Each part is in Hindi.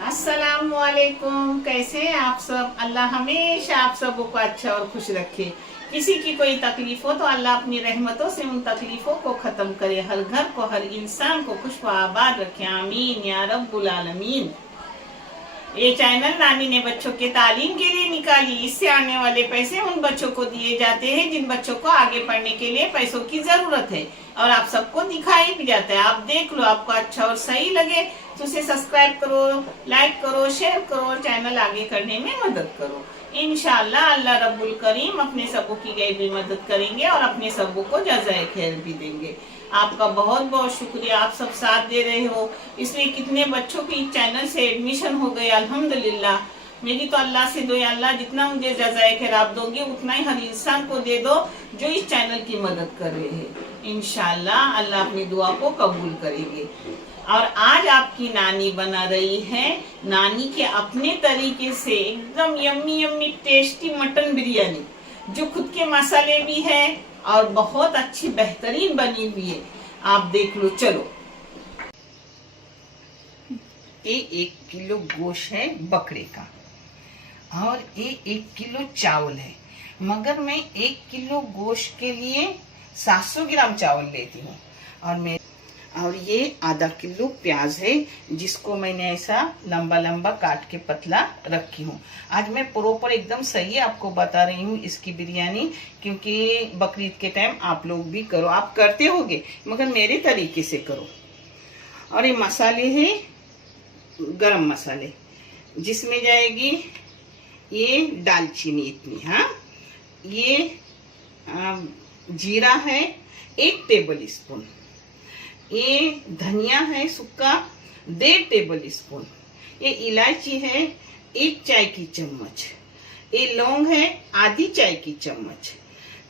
अस्सलाम वालेकुम। कैसे हैं आप सब? अल्लाह हमेशा आप सबों को अच्छा और खुश रखे। किसी की कोई तकलीफ हो तो अल्लाह अपनी रहमतों से उन तकलीफों को खत्म करे, हर घर को हर इंसान को खुश व आबाद रखे। आमीन या रब्बुल आलमीन। ये चैनल नानी ने बच्चों के तालीम के लिए निकाली। इससे आने वाले पैसे उन बच्चों को दिए जाते हैं जिन बच्चों को आगे पढ़ने के लिए पैसों की जरूरत है, और आप सबको दिखाई भी जाता है। आप देख लो, आपको अच्छा और सही लगे तो उसे सब्सक्राइब करो, लाइक करो, शेयर करो, चैनल आगे करने में मदद करो। इंशाअल्लाह अल्लाह रब्बुल करीम अपने सबों की गई भी मदद करेंगे और अपने सबों को जज़ाए खैर भी देंगे। आपका बहुत बहुत शुक्रिया, आप सब साथ दे रहे हो। इसलिए कितने बच्चों की चैनल से एडमिशन हो गए, अल्हम्दुलिल्लाह। मेरी तो अल्लाह से दुआ, अल्लाह जितना मुझे जज़ाए खैराब दोगे उतना ही हर इंसान को दे दो जो इस चैनल की मदद कर रहे हैं। इंशाअल्लाह अल्लाह अपनी दुआ को कबूल करेंगे। और आज आपकी नानी बना रही है नानी के अपने तरीके से एकदम yummy yummy tasty mutton biryani, जो खुद के मसाले भी है और बहुत अच्छी बेहतरीन बनी हुई है। आप देख लो। चलो, ये 1 किलो गोश्त है बकरे का और ये 1 किलो चावल है। मगर मैं 1 किलो गोश्त के लिए 700 ग्राम चावल लेती हूँ। और ये ½ किलो प्याज है, जिसको मैंने ऐसा लंबा लंबा काट के पतला रखी हूँ। आज मैं प्रॉपर एकदम सही आपको बता रही हूँ इसकी बिरयानी, क्योंकि बकरीद के टाइम आप लोग भी करो, आप करते होगे मगर मेरे तरीके से करो। और ये मसाले हैं गरम मसाले, जिसमें जाएगी ये दालचीनी इतनी, हाँ, ये जीरा है 1 टेबल स्पून, ये धनिया है सूखा 1.5 टेबल स्पून, ये इलायची है 1 चाय की चम्मच, ये लौंग है आधी चाय की चम्मच,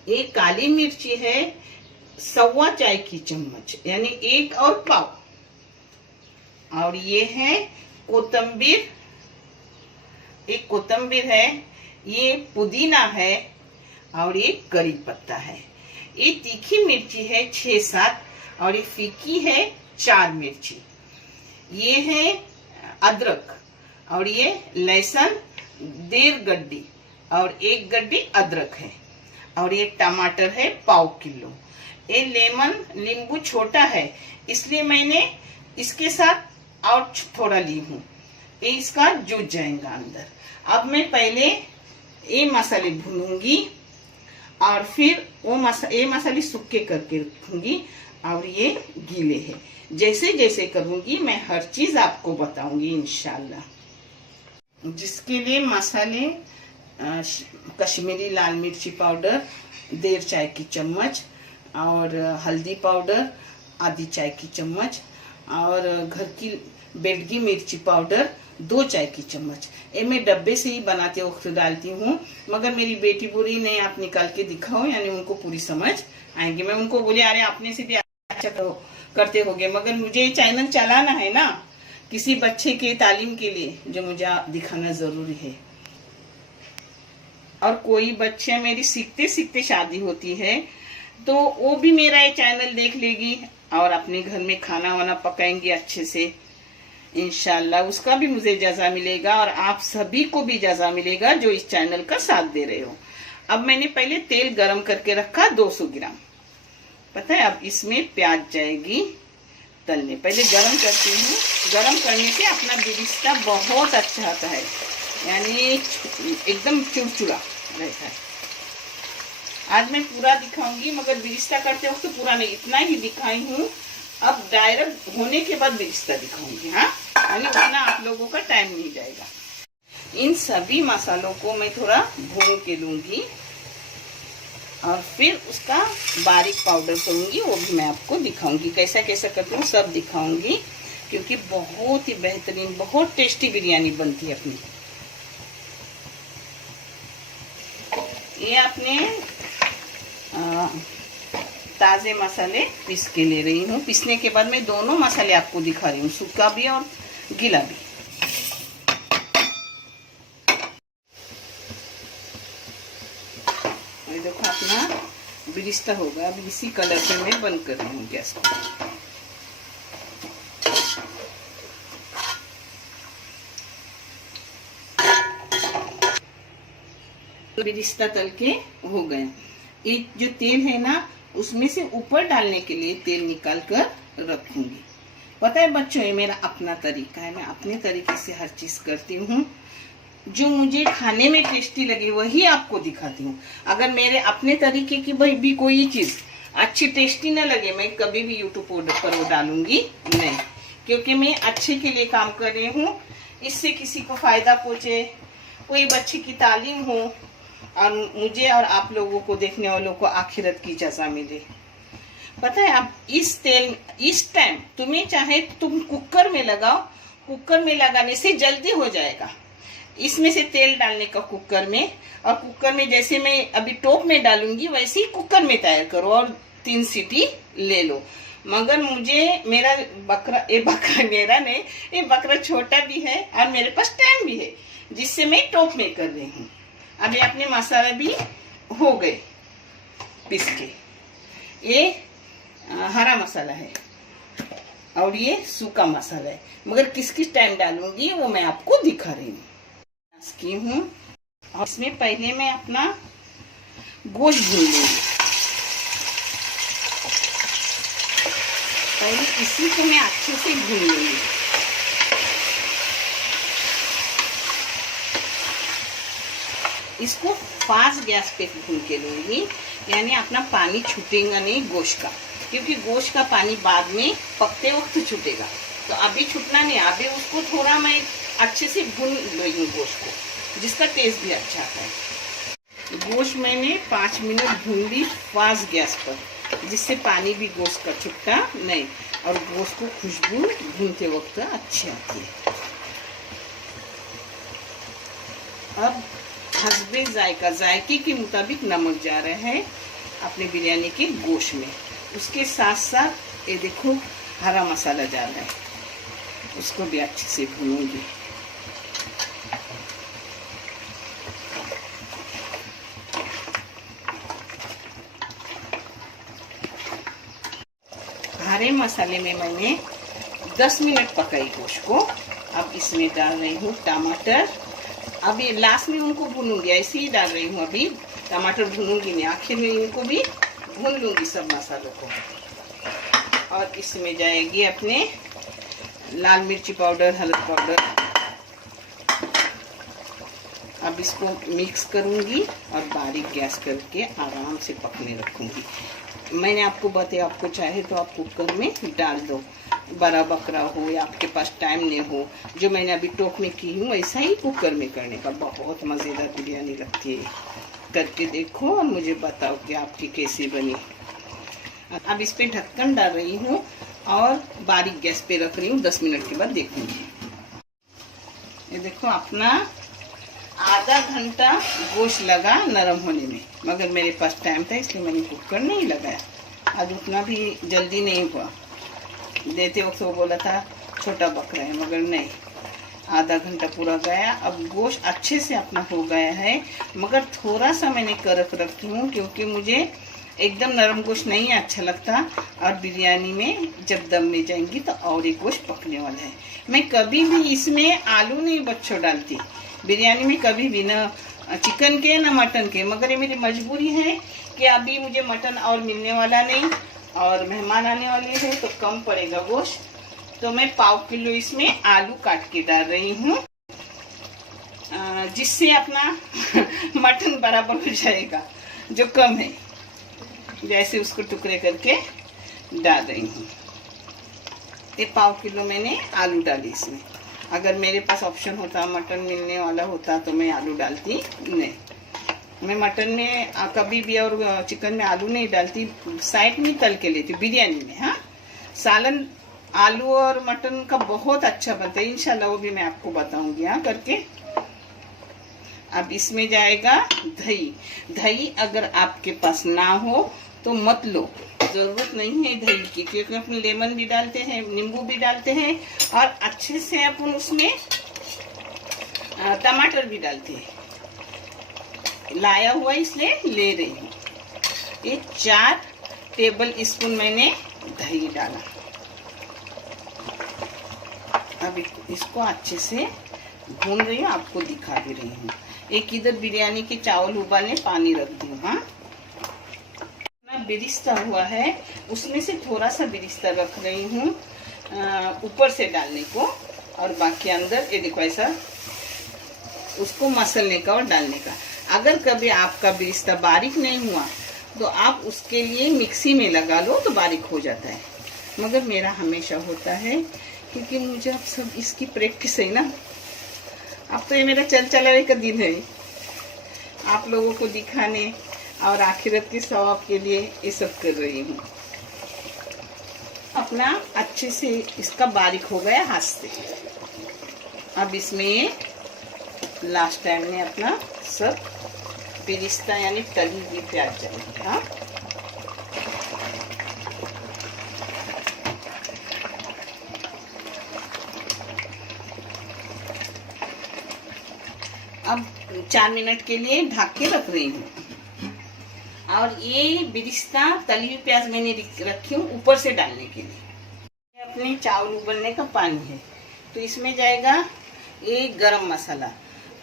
ये काली मिर्ची है 1.25 चाय की चम्मच, यानी 1 और पाव। और ये है कोतंबीर, एक कोतंबीर है, ये पुदीना है और ये करी पत्ता है। ये तीखी मिर्ची है 6-7 और ये फीकी है 4 मिर्ची। ये है अदरक और ये लहसुन 1.5 गड्डी और 1 गड्डी अदरक है। और ये टमाटर है ½ किलो। ये लेमन नींबू छोटा है, इसलिए मैंने इसके साथ और थोड़ा ली हूँ, ये इसका जूझ जाएगा अंदर। अब मैं पहले ये मसाले भूनूंगी और फिर ये मसाले सूखे करके रखूंगी और ये गीले हैं। जैसे जैसे करूंगी मैं हर चीज आपको बताऊंगी इंशाल्लाह। जिसके लिए मसाले कश्मीरी लाल मिर्ची पाउडर 1.5 चाय की चम्मच और हल्दी पाउडर आधी चाय की चम्मच और घर की बेडगी मिर्ची पाउडर 2 चाय की चम्मच। ये मैं डब्बे से ही बनाते वक्त डालती हूँ, मगर मेरी बेटी बुरी नहीं, आप निकाल के दिखाओ, यानी उनको पूरी समझ आएगी। मैं उनको बोले अरे आपने से भी अच्छा करते होगे, मगर मुझे ये चैनल चलाना है ना, किसी बच्चे के तालीम के लिए, जो मुझे दिखाना जरूरी है। और कोई बच्चे मेरी सीखते सीखते शादी होती है तो वो भी मेरा ये चैनल देख लेगी और अपने घर में खाना वाना पकाएंगी अच्छे से, इंशाल्लाह उसका भी मुझे जजा मिलेगा और आप सभी को भी जजा मिलेगा जो इस चैनल का साथ दे रहे हो। अब मैंने पहले तेल गरम करके रखा 200 ग्राम, पता है। अब इसमें प्याज जाएगी तलने, पहले गरम करती हूँ। गरम करने से अपना बिरिस्ता बहुत अच्छा आता है, यानी एकदम चुरचुरा रहता है। आज मैं पूरा दिखाऊंगी, मगर बिरिस्ता करते वक्त तो पूरा नहीं, इतना ही दिखाई हूँ। अब डायरेक्ट होने के बाद बिरिस्ता दिखाऊंगी, हाँ, यानी उतना आप लोगों का टाइम नहीं जाएगा। इन सभी मसालों को मैं थोड़ा भून के लूंगी और फिर उसका बारीक पाउडर करूंगी, वो भी मैं आपको दिखाऊंगी कैसा कैसा करती हूँ, सब दिखाऊंगी, क्योंकि बहुत ही बेहतरीन बहुत टेस्टी बिरयानी बनती है अपनी। ये आपने ताजे मसाले पीस के ले रही हूँ। पीसने के बाद मैं दोनों मसाले आपको दिखा रही हूँ, सूखा भी और गीला भी। ये देखो अपना बिरिस्ता होगा। अब इसी कलर पे मैं बंद कर रही हूँ गैस को। तो रिश्ता तल के हो गए। ये जो तेल है ना, उसमें से ऊपर डालने के लिए तेल निकाल कर रखूंगी। पता है बच्चों, ये मेरा अपना तरीका है, मैं अपने तरीके से हर चीज करती हूँ। जो मुझे खाने में टेस्टी लगे वही आपको दिखाती हूँ। अगर मेरे अपने तरीके की भी कोई चीज अच्छी टेस्टी न लगे, मैं कभी भी यूट्यूब पर वो डालूंगी नहीं, क्योंकि मैं अच्छे के लिए काम कर रही हूँ। इससे किसी को फायदा पहुंचे, कोई बच्चे की तालीम हो, और मुझे और आप लोगों को, देखने वालों को आखिरत की जज़ा मिले। पता है, आप इस टाइम तुम्हें चाहे तुम कुकर में लगाओ, कुकर में लगाने से जल्दी हो जाएगा। इसमें से तेल डालने का कुकर में, और कुकर में जैसे मैं अभी टोप में डालूंगी वैसे ही कुकर में तैयार करो और 3 सीटी ले लो। मगर मुझे मेरा बकरा छोटा भी है और मेरे पास टाइम भी है, जिससे मैं टोप में कर रही हूँ। अभी अपने मसाला भी हो गए पीस के। ये हरा मसाला है और ये सूखा मसाला है, मगर किस किस टाइम डालूंगी वो मैं आपको दिखा रही हूँ। और इसमें पहले मैं अपना गोश्त भून लूंगी। पहले इसी को मैं अच्छे से भून लूंगी। इसको फास्ट गैस पे भून के लूंगी, यानी अपना पानी छूटेगा नहीं गोश्त का, क्योंकि गोश्त का पानी बाद में पकते वक्त छूटेगा। तो अभी छूटना नहीं, अभी उसको थोड़ा मैं अच्छे से भून लूंगी गोश्त को, जिसका टेस्ट भी अच्छा आता है। गोश्त मैंने 5 मिनट भून ली फास्ट गैस पर, जिससे पानी भी गोश्त का छूटता नहीं और गोश्त को खुशबू भूनते वक्त अच्छी आती है। अब हस्बे जायके के मुताबिक नमक जा रहा है अपने बिरयानी के गोश्त में। उसके साथ साथ ये देखो हरा मसाला जा रहा है, उसको भी अच्छे से भूनूंगी। हरे मसाले में मैंने 10 मिनट पकाई गोश्त को। अब इसमें डाल रही हूँ टमाटर। अभी लास्ट में उनको भूनूंगी, ऐसे ही डाल रही हूँ। अभी टमाटर भूनूंगी नहीं, आखिर में इनको भी भून लूंगी सब मसालों को। और इसमें जाएगी अपने लाल मिर्ची पाउडर, हल्दी पाउडर। अब इसको मिक्स करूंगी और बारीक गैस करके आराम से पकने रखूंगी। मैंने आपको बताया, आपको चाहे तो आप कुकर में डाल दो, बड़ा बकरा हो या आपके पास टाइम नहीं हो। जो मैंने अभी टोप में की हूँ ऐसा ही कुकर में करने का बहुत मज़ेदार बिरयानी लगती है। करके देखो और मुझे बताओ कि आपकी कैसी बनी। अब इस पे ढक्कन डाल रही हूँ और बारीक गैस पे रख रही हूँ। 10 मिनट के बाद देखूंगी। ये देखो अपना आधा घंटा गोश्त लगा नरम होने में, मगर मेरे पास टाइम था इसलिए मैंने कुकर नहीं लगाया। आज उतना भी जल्दी नहीं हुआ। देते वक्त वो बोला था छोटा बकरा है, मगर नहीं, आधा घंटा पूरा गया। अब गोश्त अच्छे से अपना हो गया है, मगर थोड़ा सा मैंने करक रखी हूँ, क्योंकि मुझे एकदम नरम गोश्त नहीं अच्छा लगता। और बिरयानी में जब दम में जाएंगी तो और एक गोश्त पकने वाला है। मैं कभी भी इसमें आलू नहीं बच्चों डालती बिरयानी में, कभी भी, ना चिकन के ना मटन के। मगर ये मेरी मजबूरी है कि अभी मुझे मटन और मिलने वाला नहीं और मेहमान आने वाले हैं तो कम पड़ेगा गोश्त। तो मैं 1/4 किलो इसमें आलू काट के डाल रही हूँ, जिससे अपना मटन बराबर हो जाएगा जो कम है। जैसे उसको टुकड़े करके डाल रही हूँ। ये 1/4 किलो मैंने आलू डाली इसमें। अगर मेरे पास ऑप्शन होता, मटन मिलने वाला होता, तो मैं आलू डालती नहीं। मैं मटन में कभी भी और चिकन में आलू नहीं डालती, साइड में तल के लेती बिरयानी में। हाँ, सालन आलू और मटन का बहुत अच्छा बनता है, इंशाल्लाह वो भी मैं आपको बताऊंगी हाँ करके। अब इसमें जाएगा दही। दही अगर आपके पास ना हो तो मत लो, जरूरत नहीं है दही की, क्योंकि अपन लेमन भी डालते हैं, नींबू भी डालते हैं और अच्छे से अपन उसमें टमाटर भी डालते हैं। लाया हुआ इसलिए ले रही हूँ। ये 4 टेबल स्पून मैंने दही डाला। अब इसको अच्छे से भून रही हूँ, आपको दिखा भी रही हूँ। एक इधर बिरयानी के चावल उबालने पानी रख दूँ। हाँ, बिरिस्ता हुआ है उसमें से थोड़ा सा बिरिस्ता रख रही हूँ ऊपर से डालने को, और बाकी अंदर ये देखो ऐसा उसको मसलने का और डालने का। अगर कभी आपका बिरिस्ता बारीक नहीं हुआ तो आप उसके लिए मिक्सी में लगा लो तो बारीक हो जाता है, मगर मेरा हमेशा होता है क्योंकि मुझे अब सब इसकी प्रैक्टिस है ना। अब तो ये मेरा चल चलाने का दिन है, आप लोगों को दिखाने और आखिरत के सवाब के लिए ये सब कर रही हूँ। अपना अच्छे से इसका बारीक हो गया हाथ से। अब इसमें लास्ट टाइम में अपना सब बिरिस्ता यानी तली हुई प्याज डालेंगे। हाँ, अब 4 मिनट के लिए ढक के रख रही हूँ। और ये बिरिस्ता तली हुई प्याज मैंने रखी हूँ ऊपर से डालने के लिए। अपने चावल उबलने का पानी है तो इसमें जाएगा ये गरम मसाला,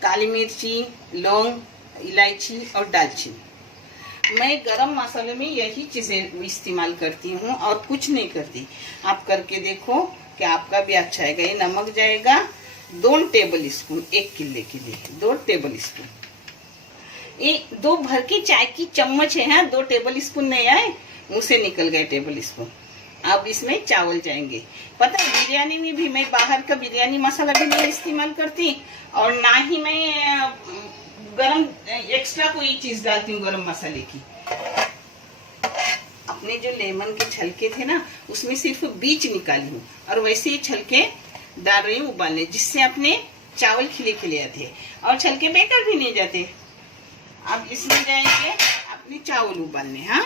काली मिर्ची, लौंग, इलायची और दालचीनी। मैं गरम मसाले में यही चीज़ें इस्तेमाल करती हूँ और कुछ नहीं करती। आप करके देखो कि आपका भी अच्छा आएगा। ये नमक जाएगा 2 टेबल स्पून, 1 किलो के लिए 2 टेबल स्पून। ये 2 भर की चाय की चम्मच है। हाँ, 2 टेबल स्पून नहीं आए, मुंह से निकल गए टेबल स्पून। अब इसमें चावल जाएंगे। पता है बिरयानी में भी मैं बाहर का बिरयानी मसाला भी नहीं इस्तेमाल करती और ना ही मैं गरम एक्स्ट्रा कोई चीज डालती हूँ गरम मसाले की। अपने जो लेमन के छलके थे ना उसमें सिर्फ बीज निकाली हूँ और वैसे ही छलके डाल रही हूँ उबालने, जिससे अपने चावल खिले खिले आते हैं और छलके बेकार भी नहीं जाते। अब इसमें जाएंगे अपने चावल उबालने। हाँ,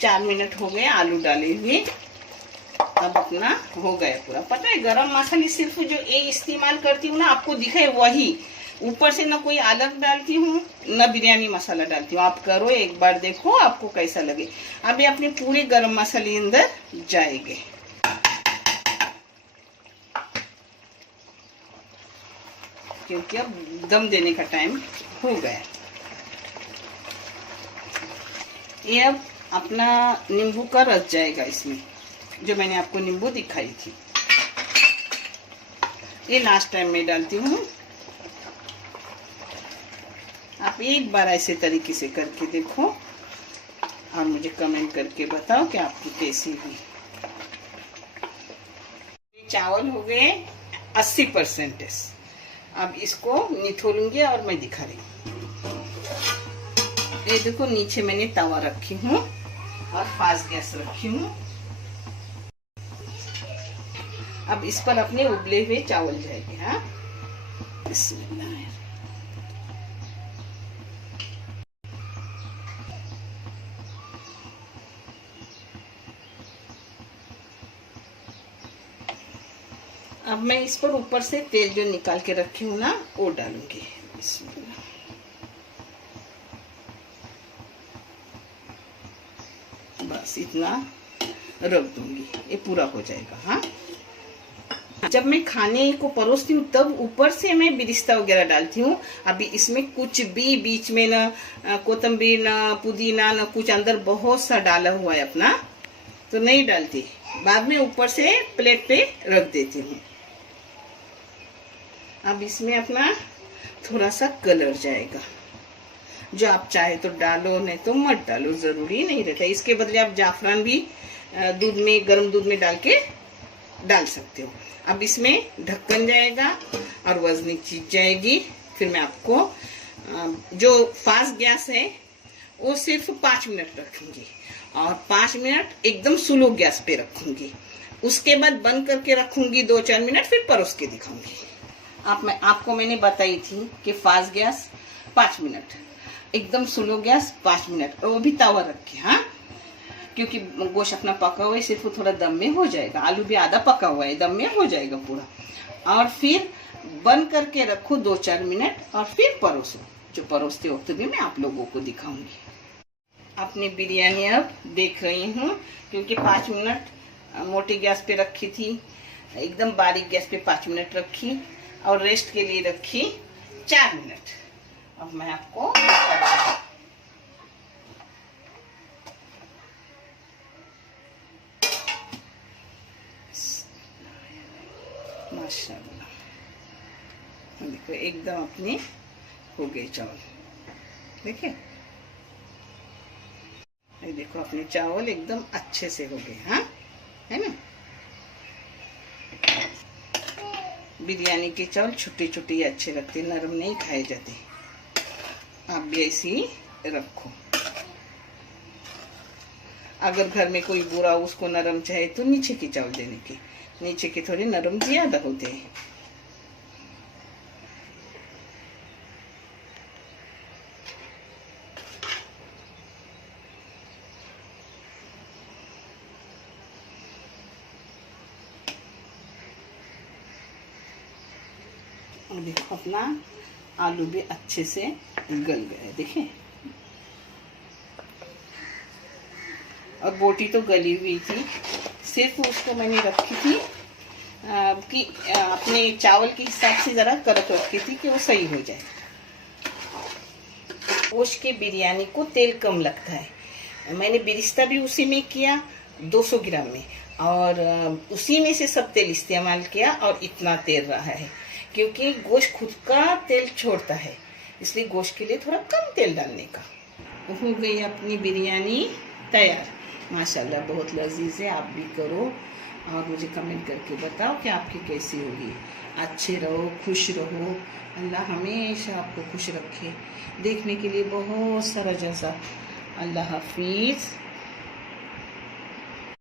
चार मिनट हो गए आलू डाले हुए। अब अपना हो गया पूरा। पता है गरम मसाले सिर्फ जो ये इस्तेमाल करती हूँ ना, आपको दिखे वही, ऊपर से ना कोई अलग डालती हूँ ना बिरयानी मसाला डालती हूँ। आप करो एक बार, देखो आपको कैसा लगे। अभी अपने पूरे गरम मसाले अंदर जाएंगे। क्योंकि अब दम देने का टाइम हो गया। ये अब अपना नींबू का रस जाएगा इसमें, जो मैंने आपको नींबू दिखाई थी। ये लास्ट टाइम में डालती हूँ। आप एक बार ऐसे तरीके से करके देखो और मुझे कमेंट करके बताओ कि आपकी कैसी हुई। चावल हो गए 80%। अब इसको निथोलूंगी और मैं दिखा रही हूँ। ये देखो नीचे मैंने तवा रखी हूँ और फास्ट गैस रखी हूँ। अब इस पर अपने उबले हुए चावल जाएंगे। हाँ, बिस्मिल्लाह। अब मैं इस पर ऊपर से तेल जो निकाल के रखी हूँ ना वो डालूंगी। बस इतना रख दूंगी, ये पूरा हो जाएगा। हाँ, जब मैं खाने को परोसती हूँ तब ऊपर से मैं बिरिस्ता वगैरह डालती हूँ। अभी इसमें कुछ भी बीच में ना कोतंबीर ना पुदीना ना कुछ अंदर बहुत सा डाला हुआ है अपना, तो नहीं डालती। बाद में ऊपर से प्लेट पे रख देती हूँ। अब इसमें अपना थोड़ा सा कलर जाएगा, जो आप चाहे तो डालो नहीं तो मत डालो, जरूरी नहीं रहता। इसके बदले आप जाफरान भी दूध में, गर्म दूध में डाल के डाल सकते हो। अब इसमें ढक्कन जाएगा और वजनी चीज जाएगी। फिर मैं आपको जो फास्ट गैस है वो सिर्फ 5 मिनट रखूंगी और 5 मिनट एकदम स्लो गैस पे रखूंगी। उसके बाद बंद करके रखूंगी 2-4 मिनट, फिर परोस के दिखाऊंगी। आपको मैंने बताई थी कि फास्ट गैस 5 मिनट, एकदम स्लो गैस 5 मिनट, और वो भी तवा रखे। हाँ, क्योंकि गोश्त अपना पका हुआ है, सिर्फ थोड़ा दम में हो जाएगा। आलू भी आधा पका हुआ है, दम में हो जाएगा पूरा। और फिर बंद करके रखो 2-4 मिनट और फिर परोसो। जो परोसते वक्त भी मैं आप लोगों को दिखाऊंगी। अपनी बिरयानी अब देख रही हूँ, क्योंकि 5 मिनट मोटी गैस पे रखी थी, एकदम बारीक गैस पे 5 मिनट रखी और रेस्ट के लिए रखी 4 मिनट। अब मैं आपको माशाल्लाह देखो एकदम अपने हो गए चावल। देखिए ये देखो अपने चावल एकदम अच्छे से हो गए। हाँ है ना। बिरयानी के चावल छोटे छोटे अच्छे लगते, नरम नहीं खाए जाते। आप भी ऐसे ही रखो। अगर घर में कोई बुरा उसको नरम चाहे तो नीचे के चावल देने के, नीचे के थोड़े नरम ज्यादा होते हैं। और देखो अपना आलू भी अच्छे से गल गए। देखिए और बोटी तो गली हुई थी, सिर्फ उसको मैंने रखी थी कि अपने चावल के हिसाब से ज़रा कड़क रखी थी कि वो सही हो जाए। गोश्त के बिरयानी को तेल कम लगता है। मैंने बिरिस्ता भी उसी में किया 200 ग्राम में, और उसी में से सब तेल इस्तेमाल किया और इतना तेल रहा है, क्योंकि गोश्त खुद का तेल छोड़ता है, इसलिए गोश्त के लिए थोड़ा कम तेल डालने का। हो गई अपनी बिरयानी तैयार। माशाल्लाह बहुत लजीज है। आप भी करो और मुझे कमेंट करके बताओ कि आपकी कैसी होगी। अच्छे रहो, खुश रहो, अल्लाह हमेशा आपको खुश रखे। देखने के लिए बहुत सारा जज़ा। अल्लाह हाफिज़।